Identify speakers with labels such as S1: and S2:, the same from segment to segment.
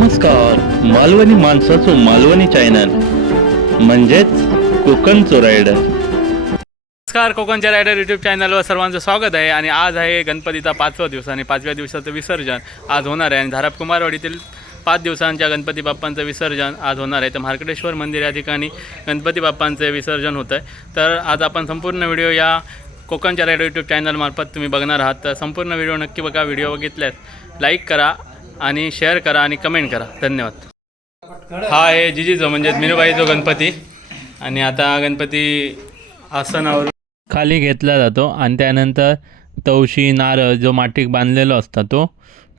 S1: नमस्कार मालवणी माणसाचं मालवणी चॅनल म्हणजेच कोकणचं रायडर
S2: नमस्कार कोकणच्या रायडर यूट्यूब चॅनलवर सर्वांचं स्वागत आहे. आणि आज आहे गणपतीचा पाचवा दिवस आणि पाचव्या दिवसाचं विसर्जन आज होणार आहे. आणि धाराप कुमारवाडीतील पाच दिवसांच्या गणपती बाप्पांचं विसर्जन आज होणार आहे. तर मार्कटेश्वर मंदिर या ठिकाणी गणपती बाप्पांचं विसर्जन होतं आहे तर आज आपण संपूर्ण व्हिडिओ या कोकणच्या रायडर यूट्यूब चॅनलमार्फत तुम्ही बघणार आहात. तर संपूर्ण व्हिडिओ नक्की बघा. व्हिडिओ बघितल्यास लाईक करा. आणि शेअर करा आणि कमेंट करा. धन्यवाद. हा आहे जिजीचो म्हणजेच जो गणपती. आणि आता गणपती आसनावर खाली घेतला जातो आणि त्यानंतर तवशी नारळ जो माटीक बांधलेलो असता तो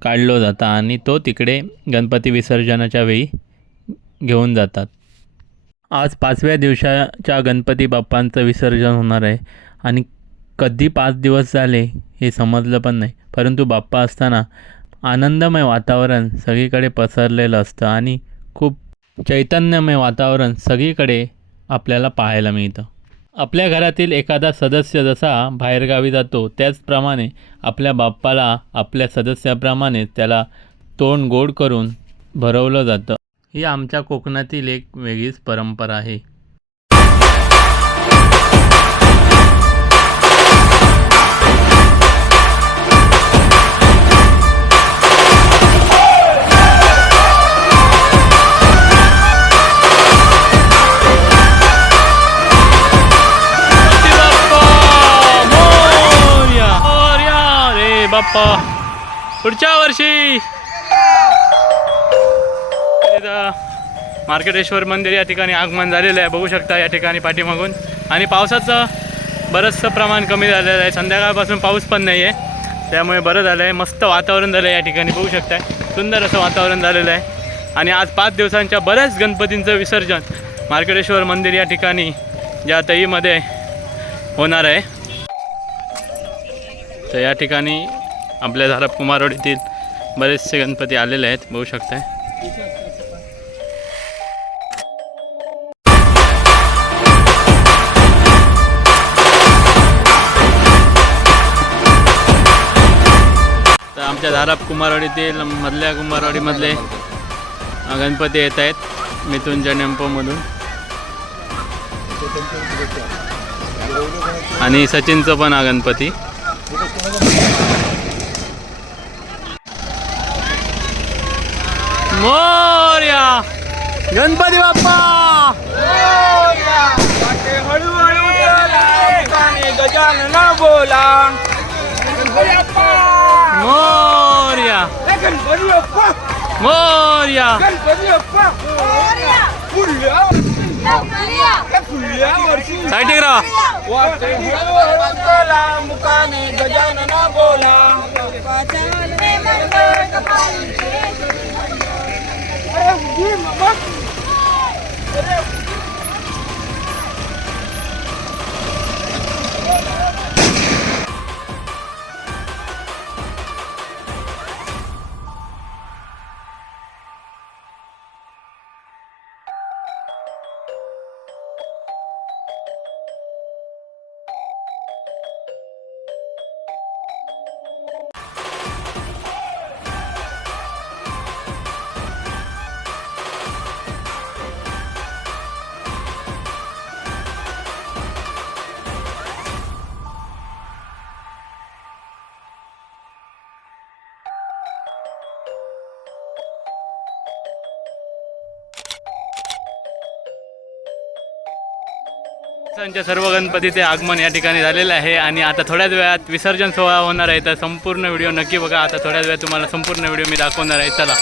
S2: काढलो जाता आणि तो तिकडे गणपती विसर्जनाच्या वेळी घेऊन जातात. आज पाचव्या दिवसाच्या गणपती बाप्पांचं विसर्जन होणार आहे आणि कधी पाच दिवस झाले हे समजलं पण नाही. परंतु बाप्पा असताना आनंदमय वातावरण सगळीकडे पसरलेलं असतं आणि खूप चैतन्यमय वातावरण सगळीकडे आपल्याला पाहायला मिळतं. आपल्या घरातील एखादा सदस्य जसा बाहेरगावी जातो त्याचप्रमाणे आपल्या बाप्पाला आपल्या सदस्याप्रमाणे त्याला तोंड गोड करून भरवलं जातं. ही आमच्या कोकणातील एक वेगळीच परंपरा आहे. बाप्पा. पुढच्या वर्षी. मार्केटेश्वर मंदिर या ठिकाणी आगमन झालेलं आहे. बघू शकता या ठिकाणी पाठीमागून. आणि पावसाचं बरंचसं प्रमाण कमी झालेलं आहे. संध्याकाळपासून पाऊस पण नाही आहे त्यामुळे बरं झालं आहे मस्त वातावरण झालं आहे या ठिकाणी. बघू शकताय. सुंदर असं वातावरण झालेलं आहे. आणि आज पाच दिवसांच्या बऱ्याच गणपतींचं विसर्जन मार्केटेश्वर मंदिर या ठिकाणी ज्या तईमध्ये होणार आहे. तर या ठिकाणी आपल्या धारप कुमारवाडीतील बरेचसे गणपती आलेले आहेत बघू शकताय. तर आमच्या धाराप कुमारवाडीतील मधल्या कुमारवाडीमधले गणपती येत आहेत मिथुनच्या टेम्पोमधून. आणि सचिनचं पण हा गणपती. गणपती बाप्पा!
S3: हळूहळू गजानना बोला
S2: मोर्या!
S3: गणपती बाप्पा
S2: मोर्या!
S3: गणपती बाप्पा पुढल्या वर्षी
S2: राहा
S3: मुकाने बोला Valeu!
S2: त्यांच्या सर्व गणपतीचे आगमन या ठिकाणी झालेलं आहे आणि आता थोड्याच वेळात विसर्जन सोहळा होणार आहे. तर संपूर्ण व्हिडिओ नक्की बघा. आता थोड्याच वेळात तुम्हाला संपूर्ण व्हिडिओ मी दाखवणार आहे. चला.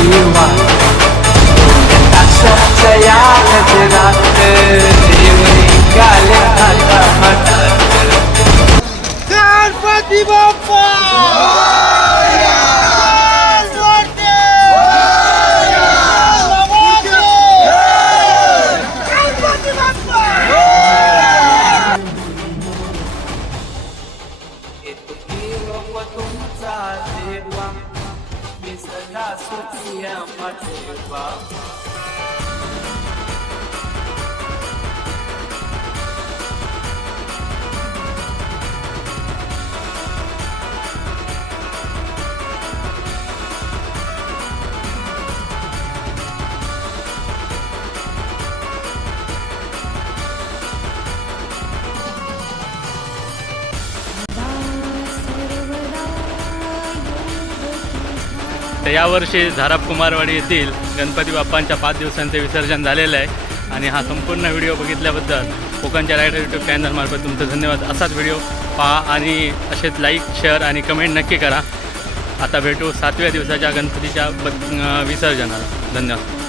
S2: you sutiya mateva यावर्षी झाराप कुमारवाडी येथील गणपती बाप्पांच्या पाच दिवसांचे विसर्जन झालेलं आहे आणि हा संपूर्ण व्हिडिओ बघितल्याबद्दल कोकणच्या रायडर यूट्यूब चॅनलमार्फत तुमचं धन्यवाद. असाच व्हिडिओ पहा आणि असेच लाईक शेअर आणि कमेंट नक्की करा. आता भेटू सातव्या दिवसाच्या गणपतीच्या ब- विसर्जनाला. धन्यवाद.